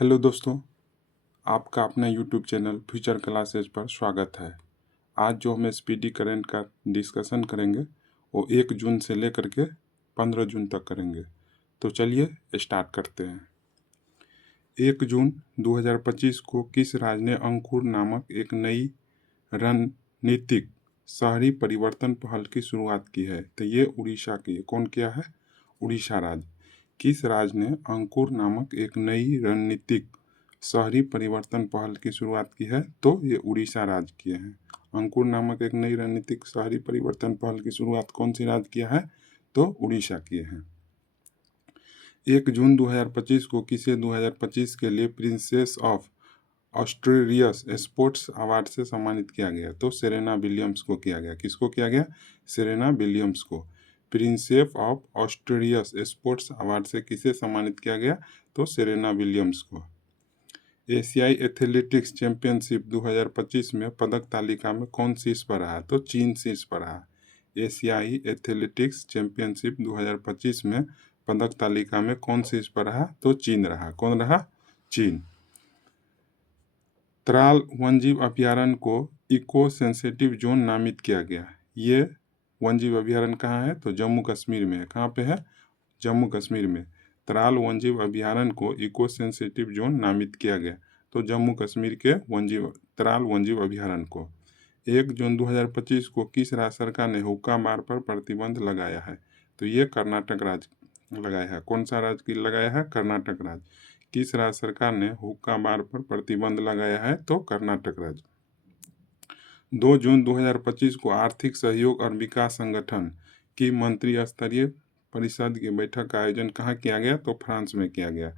Hello दोस्तों, आपका अपना यूट्यूब चैनल फ्यूचर क्लासेज पर स्वागत है। आज जो हम स्पीडी करंट का डिस्कशन करेंगे वो 1 जून से लेकर के 15 जून तक करेंगे। तो चलिए स्टार्ट करते हैं। 1 जून 2025 को किस राज्य ने अंकुर नामक एक नई रणनीतिक शहरी परिवर्तन पहल की शुरुआत की है? तो ये उड़ीसा की। कौन किया है? उड़ीसा राज्य। किस राज्य ने अंकुर नामक एक नई रणनीतिक शहरी परिवर्तन पहल की शुरुआत की है? तो ये उड़ीसा राज्य किए हैं। अंकुर नामक एक नई रणनीतिक शहरी परिवर्तन पहल की शुरुआत कौन सी राज्य किया है? तो उड़ीसा किए हैं। 1 जून 2025 को किसे 2025 के लिए प्रिंसेस ऑफ ऑस्ट्रेलियस स्पोर्ट्स अवार्ड से सम्मानित किया गया? तो सेरेना विलियम्स को किया गया। किसको किया गया? सेरेना विलियम्स को। प्रिंसेस ऑफ ऑस्ट्रेलियस स्पोर्ट्स अवार्ड से किसे सम्मानित किया गया? तो सेरेना विलियम्स को। एशियाई एथलेटिक्स चैंपियनशिप 2025 में पदक तालिका में कौन शीर्ष पर रहा? तो चीन शीर्ष पर रहा। एशियाई एथलेटिक्स चैंपियनशिप 2025 में पदक तालिका में कौन शीर्ष पर रहा? तो चीन रहा। कौन रहा? चीन। त्राल वन्यजीव अभयारण्य को इको सेंसिटिव जोन नामित किया गया। ये वन्यजीव अभयारण्य कहाँ है? तो जम्मू कश्मीर में है। कहाँ पे है? जम्मू कश्मीर में। त्राल वन्यजीव अभयारण्य को इको सेंसिटिव जोन नामित किया गया। तो जम्मू कश्मीर के त्राल वन्यजीव अभयारण्य को। 1 जून 2025 को किस राज्य सरकार ने हुक्का बार पर प्रतिबंध लगाया है? तो ये कर्नाटक राज्य लगाया है। कौन सा राज्य की लगाया है? कर्नाटक राज्य। किस राज्य सरकार ने हुक्का बार पर प्रतिबंध लगाया है? तो कर्नाटक राज्य। 2 जून 2025 को आर्थिक सहयोग और विकास संगठन की मंत्री स्तरीय परिषद की बैठक का आयोजन कहाँ किया गया? तो फ्रांस में किया गया।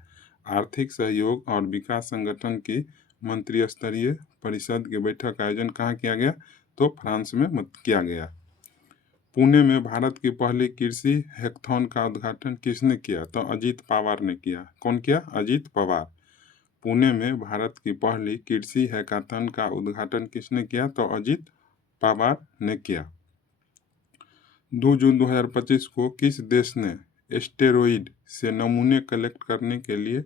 आर्थिक सहयोग और विकास संगठन की मंत्री स्तरीय परिषद की बैठक का आयोजन कहाँ किया गया? तो फ्रांस में किया गया। पुणे में भारत की पहली कृषि हैकाथॉन का उद्घाटन किसने किया? तो अजीत पवार ने किया। कौन किया? अजीत पवार। पुणे में भारत की पहली कृषि हैकाथॉन का उद्घाटन किसने किया? तो अजीत पवार ने किया। 2 जून 2025 को किस देश ने एस्टेरॉइड से नमूने कलेक्ट करने के लिए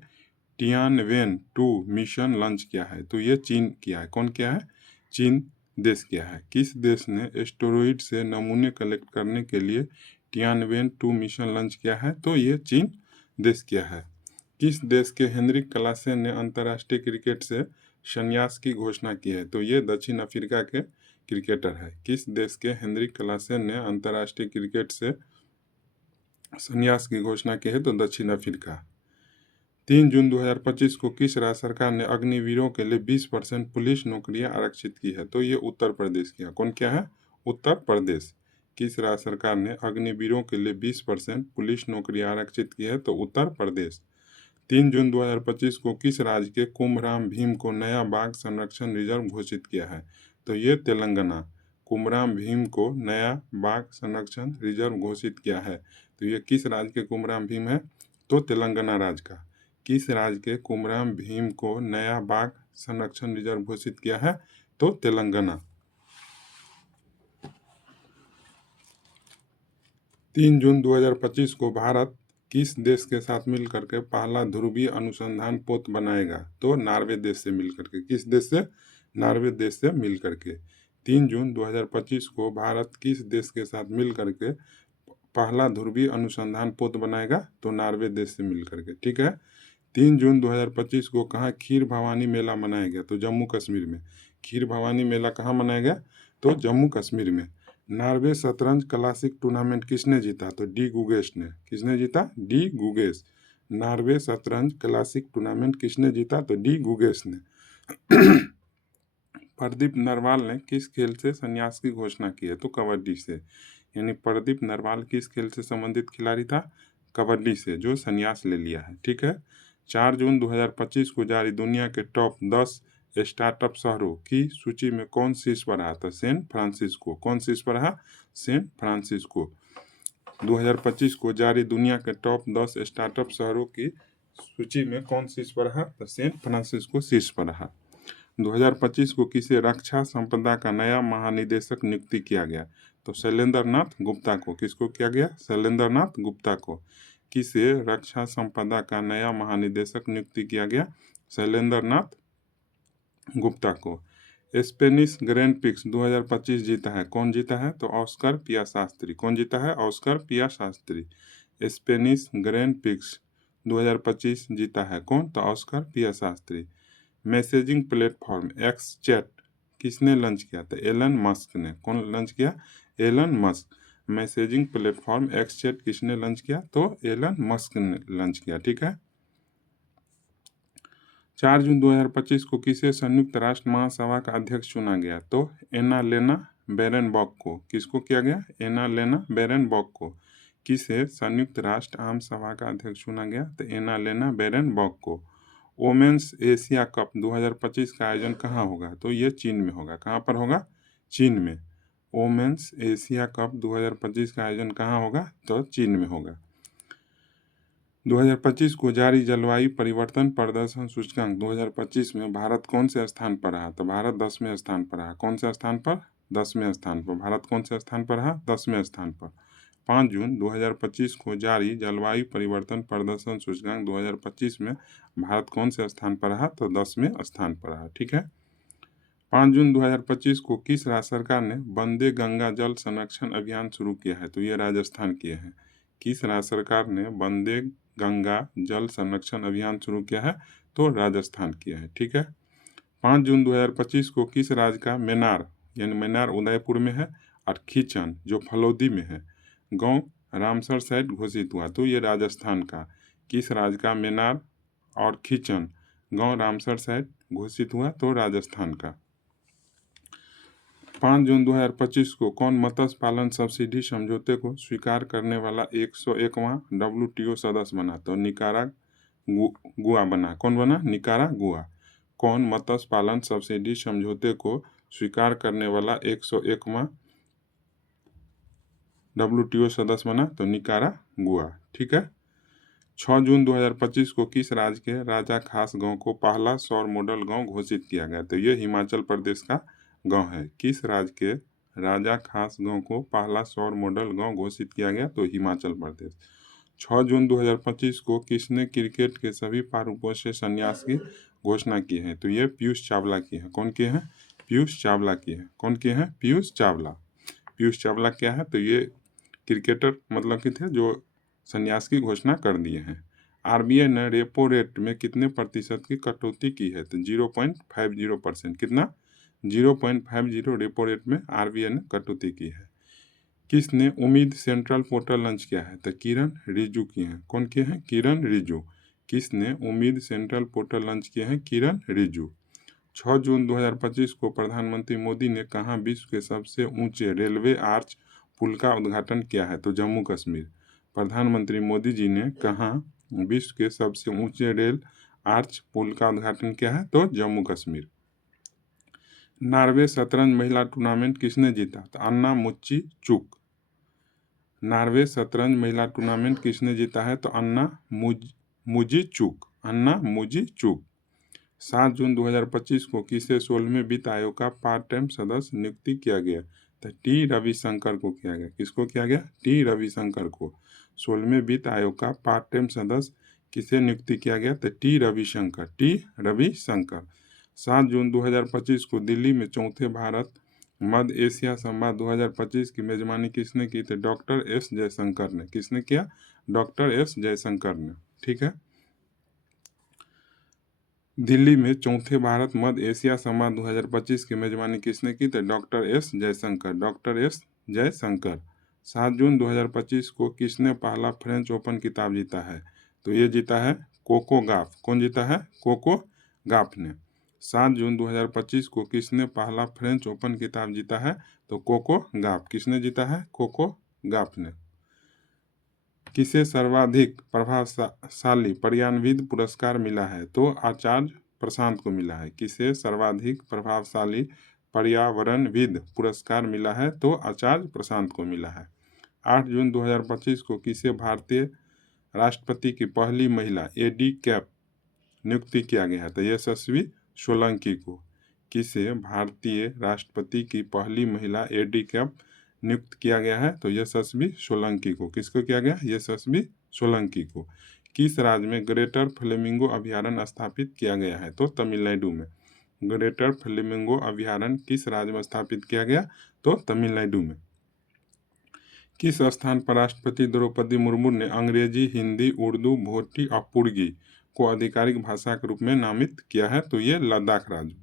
टियानवेन-2 मिशन लॉन्च किया है? तो ये चीन किया है। कौन किया है? चीन देश किया है। किस देश ने एस्टेरॉइड से नमूने कलेक्ट करने के लिए टियानवेन-2 मिशन लॉन्च किया है? तो ये चीन देश किया है। किस देश के हेनरिक क्लासेन ने अंतर्राष्ट्रीय क्रिकेट से संन्यास की घोषणा की है? तो ये दक्षिण अफ्रीका के क्रिकेटर है। किस देश के हेनरिक क्लासेन ने अंतर्राष्ट्रीय क्रिकेट से संन्यास की घोषणा की है? तो दक्षिण अफ्रीका। 3 जून 2025 को किस राज्य सरकार ने अग्निवीरों के लिए 20% पुलिस नौकरियां आरक्षित की है? तो ये उत्तर प्रदेश किया। कौन क्या है? उत्तर प्रदेश। किस राज्य सरकार ने अग्निवीरों के लिए 20% पुलिस नौकरियां आरक्षित की है? तो उत्तर प्रदेश। 3 जून 2025 को किस राज्य के कुमराम भीम को नया बाघ संरक्षण रिजर्व घोषित किया है? तो ये तेलंगाना। कुमराम भीम को नया बाघ संरक्षण रिजर्व घोषित किया है। तो ये किस राज्य के कुमराम भीम है? तो तेलंगाना राज्य का। किस राज्य के कुमराम भीम को नया बाघ संरक्षण रिजर्व घोषित किया है? तो तेलंगाना। 3 जून 2025 को भारत किस देश के साथ मिलकर के पहला ध्रुवीय अनुसंधान पोत बनाएगा? तो नॉर्वे देश से मिलकर के। किस देश से? नॉर्वे देश से मिलकर के। 3 जून 2025 को भारत किस देश के साथ मिलकर के पहला ध्रुवीय अनुसंधान पोत बनाएगा? तो नॉर्वे देश से मिलकर के। ठीक है। 3 जून 2025 को कहाँ खीर भवानी मेला मनाया गया? तो जम्मू कश्मीर में। खीर भवानी मेला कहाँ मनाया गया? तो जम्मू कश्मीर में। नॉर्वे शतरंज क्लासिक टूर्नामेंट किसने जीता? तो डी गुगेस ने। किसने जीता? डी गुगेस। नॉर्वे शतरंज क्लासिक टूर्नामेंट किसने जीता? तो डी गुगेस ने। प्रदीप नरवाल ने किस खेल से संन्यास की घोषणा की है? तो कबड्डी से। यानी प्रदीप नरवाल किस खेल से संबंधित खिलाड़ी था? कबड्डी से, जो संन्यास ले लिया है। ठीक है। 4 जून 2025 को जारी दुनिया के टॉप 10 स्टार्टअप शहरों की सूची में कौन शीर्ष पर रहा था? San Francisco. कौन शीर्ष पर रहा? San Francisco. 2025 को जारी दुनिया के टॉप 10 स्टार्टअप शहरों की सूची में कौन शीर्ष पर रहा? तो सैन फ्रांसिस्को शीर्ष पर रहा। 2025 को किसे रक्षा संपदा का नया महानिदेशक नियुक्ति किया गया? तो शैलेंद्र नाथ गुप्ता को। किसको किया गया? शैलेंद्र नाथ गुप्ता को। किसे रक्षा संपदा का नया महानिदेशक नियुक्त किया गया? शैलेंद्र नाथ गुप्ता को। स्पेनिश ग्रैंड प्रिक्स 2025 जीता है, कौन जीता है? तो ऑस्कर पियाशास्त्री। कौन जीता है? Oscar Piastri. Spanish Grand Prix 2025 जीता है, कौन? तो Oscar Piastri. Messaging platform X chat किसने लॉन्च किया? तो एलन मस्क ने। कौन लॉन्च किया? Elon Musk. Messaging platform X chat किसने लॉन्च किया? तो एलन मस्क ने लॉन्च किया। ठीक है। 4 जून 2025 को किसे संयुक्त राष्ट्र महासभा का अध्यक्ष चुना गया? तो एनालेना बेरेनबॉक को। किसको किया गया? एनालेना बेरेनबॉक को। किसे संयुक्त राष्ट्र आम सभा का अध्यक्ष चुना गया? तो एनालेना बेरेनबॉक को। वोमेन्स एशिया कप 2025 का आयोजन कहाँ होगा? तो ये चीन में होगा। कहाँ पर होगा? चीन में। वोमेन्स एशिया कप 2025 का आयोजन कहाँ होगा? तो चीन में होगा। 2025 को जारी जलवायु परिवर्तन प्रदर्शन सूचकांक 2025 में भारत कौन से स्थान पर रहा? तो भारत 10वें स्थान पर रहा। कौन से स्थान पर? 10वें स्थान पर। भारत कौन से स्थान पर रहा? 10वें स्थान पर। 5 जून 2025 को जारी जलवायु परिवर्तन प्रदर्शन सूचकांक 2025 में भारत कौन से स्थान पर रहा? तो 10वें स्थान पर रहा। ठीक है। 5 जून 2025 को किस राज्य सरकार ने वंदे गंगा जल संरक्षण अभियान शुरू किया है? तो ये राजस्थान किए हैं। किस राज्य सरकार ने वंदे गंगा जल संरक्षण अभियान शुरू किया है? तो राजस्थान किया है। ठीक है। 5 जून 2025 को किस राज्य का मेनार, यानी मेनार उदयपुर में है, और खीचन जो फलौदी में है, गांव रामसर साइट घोषित हुआ? तो ये राजस्थान का। किस राज्य का मेनार और खीचन गांव रामसर साइट घोषित हुआ? तो राजस्थान का। 5 जून 2025 को कौन मत्स्य पालन सब्सिडी समझौते को स्वीकार करने वाला 101वां WTO सदस्य बना? तो निकारागुआ बना। कौन बना? निकारागुआ। कौन मत्स्य पालन सब्सिडी समझौते को स्वीकार करने वाला 101वां WTO सदस्य बना? तो निकारागुआ। ठीक है। 6 जून 2025 को किस राज्य के राजा खास गांव को पहला सौर मॉडल गांव घोषित किया गया? तो ये हिमाचल प्रदेश का गांव है। किस राज्य के राजा खास गांव को पहला सौर मॉडल गांव घोषित किया गया? तो हिमाचल प्रदेश। 6 जून 2025 को किसने क्रिकेट के सभी प्रारूपों से संन्यास की घोषणा की है? तो ये पीयूष चावला की है। कौन किए हैं? पीयूष चावला की है। कौन किए हैं? पीयूष चावला। पीयूष चावला क्या है? तो ये क्रिकेटर मतलब कि थे जो संन्यास की घोषणा कर दिए हैं। आरबीआई ने रेपो रेट में कितने प्रतिशत की कटौती की है? तो 0.50%। कितना? 0.50 रेपो रेट में आरबीआई ने कटौती की है। किसने उम्मीद सेंट्रल पोर्टल लॉन्च किया है? तो किरण रिजिजू किए हैं। कौन किए हैं? किरण रिजिजू। किसने उम्मीद सेंट्रल पोर्टल लॉन्च किया है? किरण रिजिजू। 6 जून 2025 को प्रधानमंत्री मोदी ने कहाँ विश्व के सबसे ऊंचे रेलवे आर्च पुल का उद्घाटन किया है? तो जम्मू कश्मीर। प्रधानमंत्री मोदी जी ने कहाँ विश्व के सबसे ऊंचे रेल आर्च पुल का उद्घाटन किया है? तो जम्मू कश्मीर। नॉर्वे शतरंज महिला टूर्नामेंट किसने जीता? तो अन्ना मुच्ची चुक। नॉर्वे शतरंज महिला टूर्नामेंट किसने जीता है? तो अन्ना मुजी चुक। अन्ना मुजी चुक। 7 जून 2025 को किसे 16वें वित्त आयोग का पार्ट टाइम सदस्य नियुक्त किया गया? तो टी रविशंकर को किया गया। किसको किया गया? टी रविशंकर को। 16वें वित्त आयोग का पार्ट टाइम सदस्य किसे नियुक्त किया गया? तो टी रविशंकर। टी रविशंकर। 7 जून 2025 को दिल्ली में चौथे भारत मध्य एशिया संवाद 2025 की मेजबानी किसने की? तो डॉक्टर एस जयशंकर ने। किसने किया? डॉक्टर एस जयशंकर ने। ठीक है। दिल्ली में चौथे भारत मध्य एशिया संवाद 2025 की मेजबानी किसने की? तो doctor S Jaishankar. Doctor S Jaishankar. 7 जून 2025 को किसने पहला फ्रेंच ओपन खिताब जीता है? तो ये जीता है कोको गाफ। कौन जीता है? कोको गाफ ने। 7 जून 2025 को किसने पहला फ्रेंच ओपन खिताब जीता है? तो कोको गाफ। किसने जीता है? कोको गाफ ने। किसे सर्वाधिक प्रभावशाली पर्यावरणविद पुरस्कार मिला है? तो आचार्य प्रशांत को मिला है। किसे सर्वाधिक प्रभावशाली पर्यावरणविद पुरस्कार मिला है? तो आचार्य प्रशांत को मिला है। 8 जून 2025 को किसे भारतीय राष्ट्रपति की पहली महिला एडी कैप नियुक्त किया गया है? तो यशस्वी सोलंकी को। किसे भारतीय राष्ट्रपति की पहली महिला एडी कैप नियुक्त किया गया है? तो यशस्वी सोलंकी को। किसको किया गया? यशस्वी सोलंकी को। किस राज्य में ग्रेटर फ्लेमिंगो अभयारण्य स्थापित किया गया है? तो तमिलनाडु में। ग्रेटर फ्लेमिंगो अभयारण्य किस राज्य में स्थापित किया गया? तो तमिलनाडु में। किस स्थान पर राष्ट्रपति द्रौपदी मुर्मू ने अंग्रेजी, हिंदी, उर्दू, भोटी और पुर्गी को आधिकारिक भाषा के रूप में नामित किया है? तो ये लद्दाख राज्य।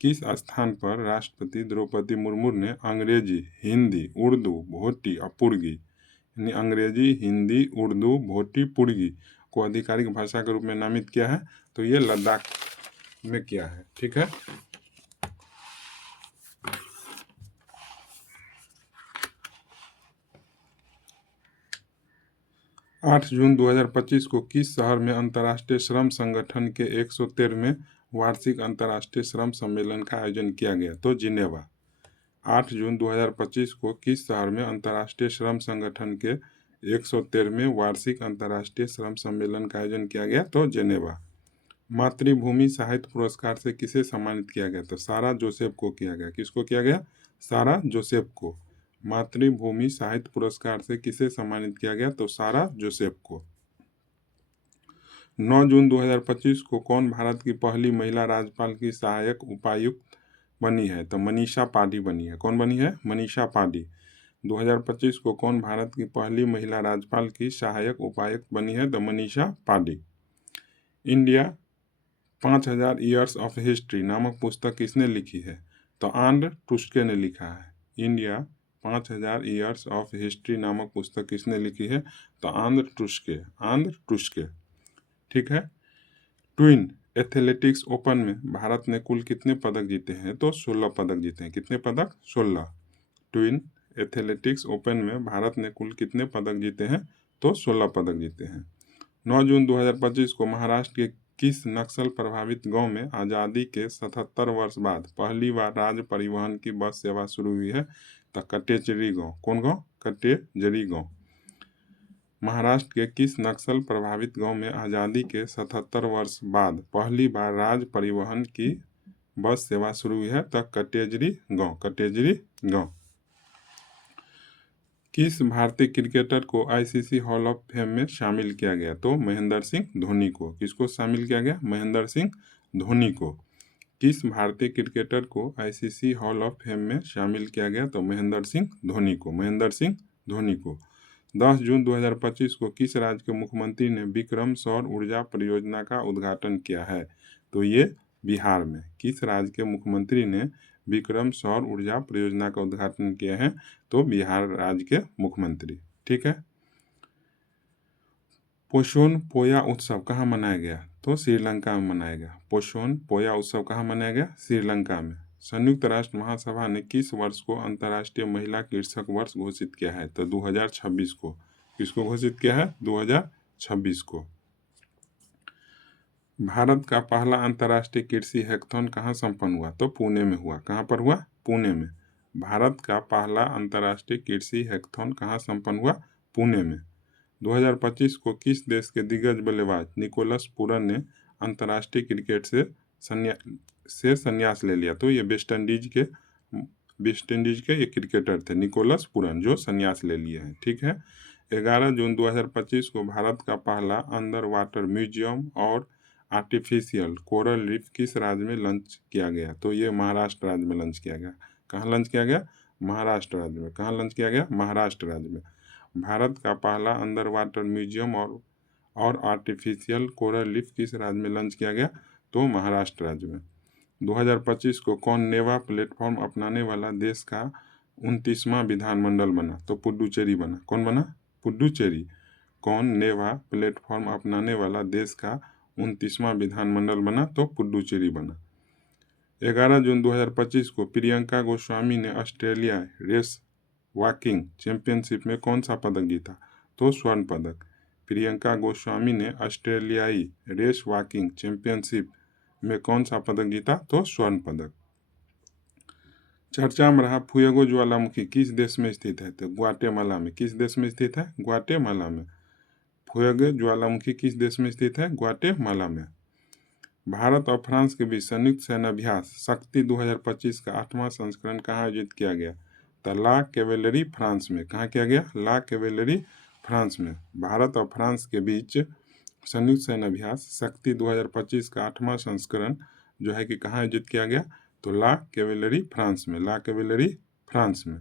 किस स्थान पर राष्ट्रपति द्रौपदी मुर्मू ने अंग्रेजी, हिंदी, उर्दू, भोटी और पुर्गी यानी अंग्रेजी, हिंदी, उर्दू, भोटी, पुर्गी को आधिकारिक भाषा के रूप में नामित किया है? तो ये लद्दाख में किया है। ठीक है। 8 जून 2025 को किस शहर में अंतर्राष्ट्रीय श्रम संगठन के 113वें वार्षिक अंतर्राष्ट्रीय श्रम सम्मेलन का आयोजन किया गया? तो जिनेवा। 8 जून 2025 को किस शहर में अंतर्राष्ट्रीय श्रम संगठन के 113वें वार्षिक अंतर्राष्ट्रीय श्रम सम्मेलन का आयोजन किया गया? तो जिनेवा। मातृभूमि साहित्य पुरस्कार से किसे सम्मानित किया गया? तो सारा जोसेफ को किया गया। किसको किया गया? सारा जोसेफ को। मातृभूमि साहित्य पुरस्कार से किसे सम्मानित किया गया? तो सारा जोसेफ को। 9 जून 2025 को कौन भारत की पहली महिला राज्यपाल की सहायक उपायुक्त बनी है? तो मनीषा पांडे बनी है। कौन बनी है? मनीषा पांडे। 2025 को कौन भारत की पहली महिला राज्यपाल की सहायक उपायुक्त बनी है? तो Manisha Pandey. India 5000 years of history नामक पुस्तक किसने लिखी है? तो आंद्र टुस्के ने लिखा है। इंडिया 5000 ईयर्स ऑफ हिस्ट्री नामक पुस्तक किसने लिखी है? तो आंद्र टुस्के। आंद्र टुस्के। ठीक है। ट्विन एथलेटिक्स ओपन में भारत ने कुल कितने पदक जीते हैं? तो 16 पदक जीते हैं। कितने पदक? 16। ट्विन एथलेटिक्स ओपन में भारत ने कुल कितने पदक जीते हैं? तो 16 पदक जीते हैं। 9 जून 2025 को महाराष्ट्र के किस नक्सल प्रभावित गांव में आज़ादी के 77 वर्ष बाद पहली बार राज्य परिवहन की बस सेवा शुरू हुई है? तो कटेचरी गांव। कौन गांव? कटेचरी गांव। महाराष्ट्र के किस नक्सल प्रभावित गांव में आज़ादी के 77 वर्ष बाद पहली बार राज्य परिवहन की बस सेवा शुरू हुई है? तो कटेचरी गांव। कटेचरी गांव। किस भारतीय क्रिकेटर को आईसीसी हॉल ऑफ फेम में शामिल किया गया? तो महेंद्र सिंह धोनी को। किसको शामिल किया गया? महेंद्र सिंह धोनी को। किस भारतीय क्रिकेटर को आईसीसी हॉल ऑफ फेम में शामिल किया गया? तो महेंद्र सिंह धोनी को। महेंद्र सिंह धोनी को। 10 जून 2025 को किस राज्य के मुख्यमंत्री ने विक्रम सौर ऊर्जा परियोजना का उद्घाटन किया है? तो ये बिहार में। किस राज्य के मुख्यमंत्री ने विक्रम सौर ऊर्जा परियोजना का उद्घाटन किया है? तो बिहार राज्य के मुख्यमंत्री। ठीक है। पोषण पोया उत्सव कहाँ मनाया गया? तो श्रीलंका में मनाया गया। पोषण पोया उत्सव कहाँ मनाया गया? श्रीलंका में। संयुक्त राष्ट्र महासभा ने किस वर्ष को अंतर्राष्ट्रीय महिला कृषक वर्ष घोषित किया है? तो 2026 को। किसको घोषित किया है? 2026 को। भारत का पहला अंतर्राष्ट्रीय कृषि हैकाथॉन कहाँ संपन्न हुआ? तो पुणे में हुआ। कहाँ पर हुआ? पुणे में। भारत का पहला अंतर्राष्ट्रीय कृषि हैकाथॉन कहाँ संपन्न हुआ? पुणे में। 2025 को किस देश के दिग्गज बल्लेबाज निकोलस पूरन ने अंतर्राष्ट्रीय क्रिकेट से संन्यास ले लिया? तो ये वेस्ट इंडीज के ये क्रिकेटर थे निकोलस पूरन जो संन्यास ले लिए हैं। ठीक है। 11 जून 2025 को भारत का पहला अंडर वाटर म्यूजियम और आर्टिफिशियल कोरल रीफ किस राज्य में लॉन्च किया गया? तो ये महाराष्ट्र राज्य में लॉन्च किया गया। कहाँ लॉन्च किया गया? महाराष्ट्र राज्य में। कहाँ लॉन्च किया गया? महाराष्ट्र राज्य में। भारत का पहला अंडर वाटर म्यूजियम और आर्टिफिशियल कोरल रीफ किस राज्य में लॉन्च किया गया? तो महाराष्ट्र राज्य में। 2025 को कौन नेवा प्लेटफॉर्म अपनाने वाला देश का 29वां विधानमंडल बना? तो पुडुचेरी बना। कौन बना? पुडुचेरी। कौन नेवा प्लेटफॉर्म अपनाने वाला देश का 29वां विधानमंडल बना? तो पुडुचेरी बना। 11 जून 2025 को प्रियंका गोस्वामी ने ऑस्ट्रेलिया रेस वॉकिंग चैंपियनशिप में कौन सा पदक जीता? तो स्वर्ण पदक। प्रियंका गोस्वामी ने ऑस्ट्रेलियाई रेस वॉकिंग चैंपियनशिप में कौन सा पदक जीता? तो स्वर्ण पदक। चर्चा में रहा फुएगो ज्वालामुखी किस देश में स्थित है? तो ग्वाटेमाला में। किस देश में स्थित है? ग्वाटेमाला में। फुएगो ज्वालामुखी किस देश में स्थित है? ग्वाटेमाला में। भारत और फ्रांस के बीच संयुक्त सैन्य अभ्यास शक्ति 2025 का 8वां संस्करण कहाँ आयोजित किया गया? तो ला कैवेलरी फ्रांस में। कहाँ किया गया? ला कैवेलरी फ्रांस में। भारत और फ्रांस के बीच संयुक्त सैन्य अभ्यास शक्ति 2025 का 8वां संस्करण जो है कि कहाँ आयोजित किया गया, तो ला कैवेलरी फ्रांस में। ला कैवेलरी फ्रांस में।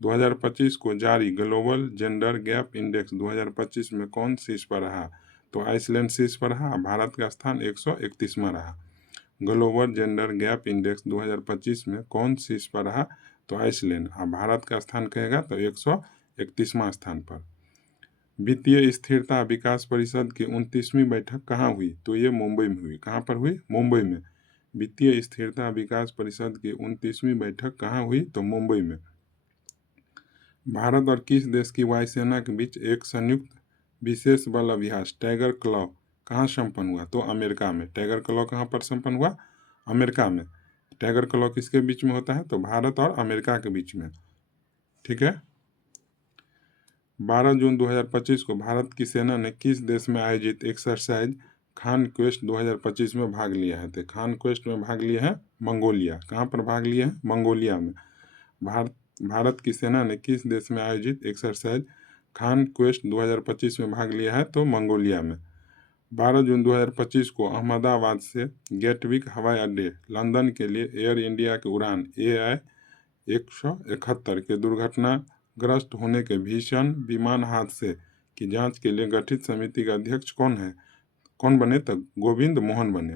2025 को जारी ग्लोबल जेंडर गैप इंडेक्स 2025 में कौन शीर्ष पर रहा, तो आइसलैंड शीर्ष पर रहा। भारत का स्थान 131वां रहा। ग्लोबल जेंडर गैप इंडेक्स 2025 में कौन शीर्ष पर रहा, तो आइसलैंड। भारत का स्थान कहेगा तो 131वां स्थान पर। वित्तीय स्थिरता विकास परिषद की 29वीं बैठक कहाँ हुई, तो ये मुंबई में हुई। कहाँ पर हुई, मुंबई में। वित्तीय स्थिरता विकास परिषद की 29वीं बैठक कहाँ हुई, तो मुंबई में। भारत और किस देश की वायुसेना के बीच एक संयुक्त विशेष बल अभ्यास टाइगर क्लॉ कहाँ संपन्न हुआ, तो अमेरिका में। टाइगर क्लॉ कहाँ पर संपन्न हुआ, अमेरिका में। टाइगर क्लॉ किसके बीच में होता है, तो भारत और अमेरिका के बीच में। ठीक है। 12 जून 2025 को भारत की सेना ने किस देश में आयोजित एक्सरसाइज खान क्वेस्ट 2025 में भाग लिया है, तो खान क्वेस्ट में भाग लिया है मंगोलिया। कहाँ पर भाग लिया है, मंगोलिया में। भारत की सेना ने किस देश में आयोजित एक्सरसाइज खान क्वेस्ट 2025 में भाग लिया है, तो मंगोलिया में। 12 जून 2025 को अहमदाबाद से गेटविक हवाई अड्डे लंदन के लिए एयर इंडिया की उड़ान AI 171 के दुर्घटनाग्रस्त होने के भीषण विमान हादसे की जांच के लिए गठित समिति का अध्यक्ष कौन बने, तो गोविंद मोहन बने।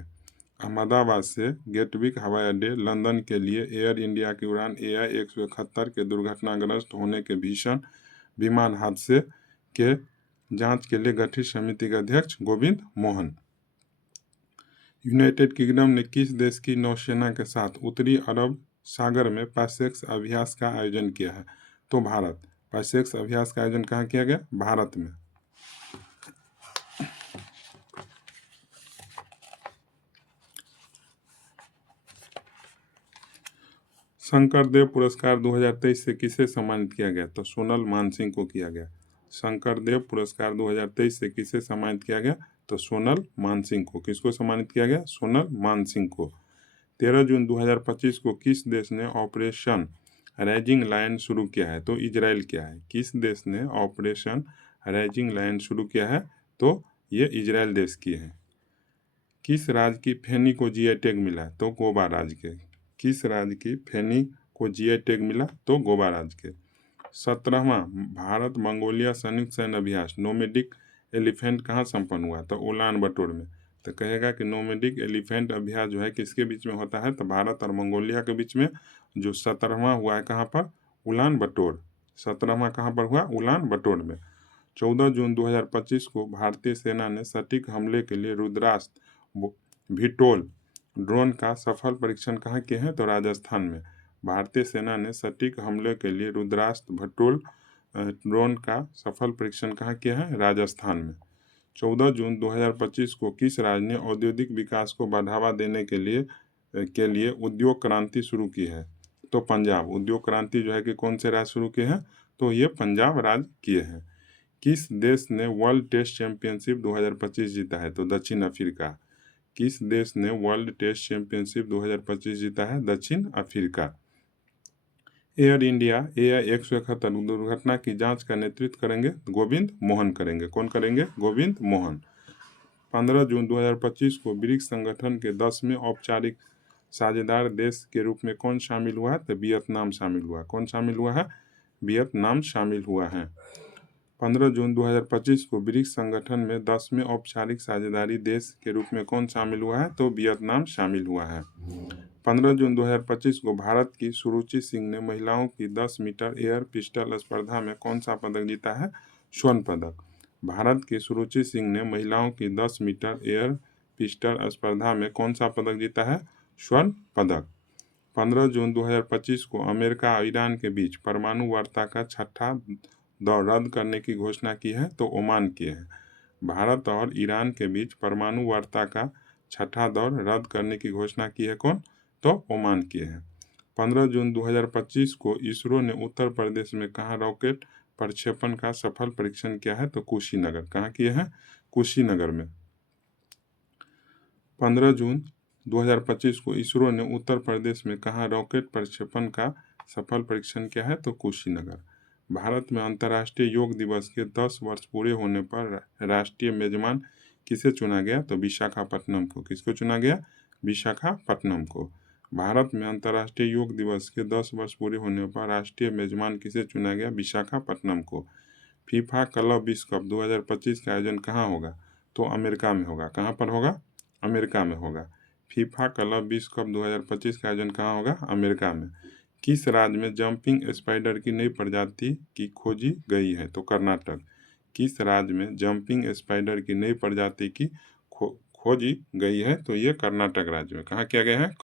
अहमदाबाद से गेटविक हवाई अड्डे लंदन के लिए एयर इंडिया की उड़ान AI 171 के दुर्घटनाग्रस्त होने के भीषण विमान हादसे के जांच के लिए गठित समिति के अध्यक्ष गोविंद मोहन। यूनाइटेड किंगडम ने किस देश की नौसेना के साथ उत्तरी अरब सागर में पैसेक्स अभ्यास का आयोजन किया है, तो भारत। पैसेक्स अभ्यास का आयोजन कहाँ किया गया, भारत में। शंकरदेव पुरस्कार 2023 से किसे सम्मानित किया गया, तो सोनल मानसिंह को किया गया। शंकरदेव पुरस्कार 2023 से किसे सम्मानित किया गया, तो सोनल मानसिंह को। किसको सम्मानित किया गया, सोनल मानसिंह को। 13 जून 2025 को किस देश ने ऑपरेशन राइजिंग लायन शुरू किया है, तो इजराइल किया है। किस देश ने ऑपरेशन राइजिंग लायन शुरू किया है, तो ये इजराइल देश की है। किस राज्य की फैनी को GI टैग मिला, तो गोवा राज्य के। किस राज्य की फैनी को GI टैग मिला, तो गोवा राज्य के। 17वां भारत मंगोलिया संयुक्त सैन्य अभ्यास नोमैडिक एलिफेंट कहाँ संपन्न हुआ, तो उलान बटोर में। तो कहेगा कि नोमैडिक एलिफेंट अभ्यास जो है किसके बीच में होता है, तो भारत और मंगोलिया के बीच में। जो 17वां हुआ है कहाँ पर, उलान बटोर। 17वां कहाँ पर हुआ, उलान बटोर में। 14 जून 2025 को भारतीय सेना ने सटीक हमले के लिए रुद्रास्त्र भिटोल ड्रोन का सफल परीक्षण कहाँ किए हैं, तो राजस्थान में। भारतीय सेना ने सटीक हमले के लिए रुद्रास्त्र भिटोल ड्रोन का सफल परीक्षण कहाँ किया है, राजस्थान में। 14 जून 2025 को किस राज्य ने औद्योगिक विकास को बढ़ावा देने के लिए उद्योग क्रांति शुरू की है, तो पंजाब। उद्योग क्रांति जो है कि कौन से राज्य शुरू किए हैं, तो ये पंजाब राज्य किए हैं। किस देश ने वर्ल्ड टेस्ट चैंपियनशिप 2025 जीता है, तो दक्षिण अफ्रीका। किस देश ने वर्ल्ड टेस्ट चैंपियनशिप 2025 जीता है, दक्षिण अफ्रीका। एयर इंडिया AI 171 दुर्घटना की जांच का नेतृत्व करेंगे गोविंद मोहन करेंगे। कौन करेंगे, गोविंद मोहन। 15 जून 2025 को ब्रिक्स संगठन के 10वें औपचारिक साझेदार देश के रूप में कौन शामिल हुआ है, तो वियतनाम शामिल हुआ। कौन शामिल हुआ है, वियतनाम शामिल हुआ है। 15 जून 2025 को ब्रिक्स संगठन में 10वें औपचारिक साझेदारी देश के रूप में कौन शामिल हुआ है, तो वियतनाम शामिल हुआ है। 15 जून 2025 को भारत की सुरुचि सिंह ने महिलाओं की 10 मीटर एयर पिस्टल स्पर्धा में कौन सा पदक जीता है, स्वर्ण पदक। भारत की सुरुचि सिंह ने महिलाओं की 10 मीटर एयर पिस्टल स्पर्धा में कौन सा पदक जीता है, स्वर्ण पदक। 15 जून 2025 को अमेरिका और ईरान के बीच परमाणु वार्ता का 6ठा दौर रद्द करने की घोषणा की है, तो ओमान की है। भारत और ईरान के बीच परमाणु वार्ता का 6ठा दौर रद्द करने की घोषणा की है, कौन, तो ओमान की है। 15 जून 2025 को इसरो ने उत्तर प्रदेश में कहाँ रॉकेट प्रक्षेपण का सफल परीक्षण किया है, तो कुशीनगर। कहाँ किए हैं, कुशीनगर में। 15 जून 2025 को इसरो ने उत्तर प्रदेश में कहाँ रॉकेट प्रक्षेपण का सफल परीक्षण किया है, तो कुशीनगर। भारत में अंतर्राष्ट्रीय योग दिवस के 10 वर्ष पूरे होने पर राष्ट्रीय मेजबान किसे चुना गया? तो विशाखापट्टनम को। किसको चुना गया? विशाखापट्टनम को। भारत में अंतर्राष्ट्रीय योग दिवस के 10 वर्ष पूरे होने पर राष्ट्रीय मेजबान किसे चुना गया? विशाखापट्टनम को। फीफा क्लब विश्व कप 2025 का आयोजन कहाँ होगा? तो अमेरिका में होगा। कहाँ पर होगा? अमेरिका में होगा। फीफा क्लब विश्व कप 2025 का आयोजन कहाँ होगा? अमेरिका में। किस राज्य में जंपिंग स्पाइडर की नई प्रजाति की खोजी गई है? तो कर्नाटक। किस राज्य में जंपिंग स्पाइडर की नई प्रजाति की खोजी गई है? तो ये कर्नाटक राज्य में। कहाँ किया गया है?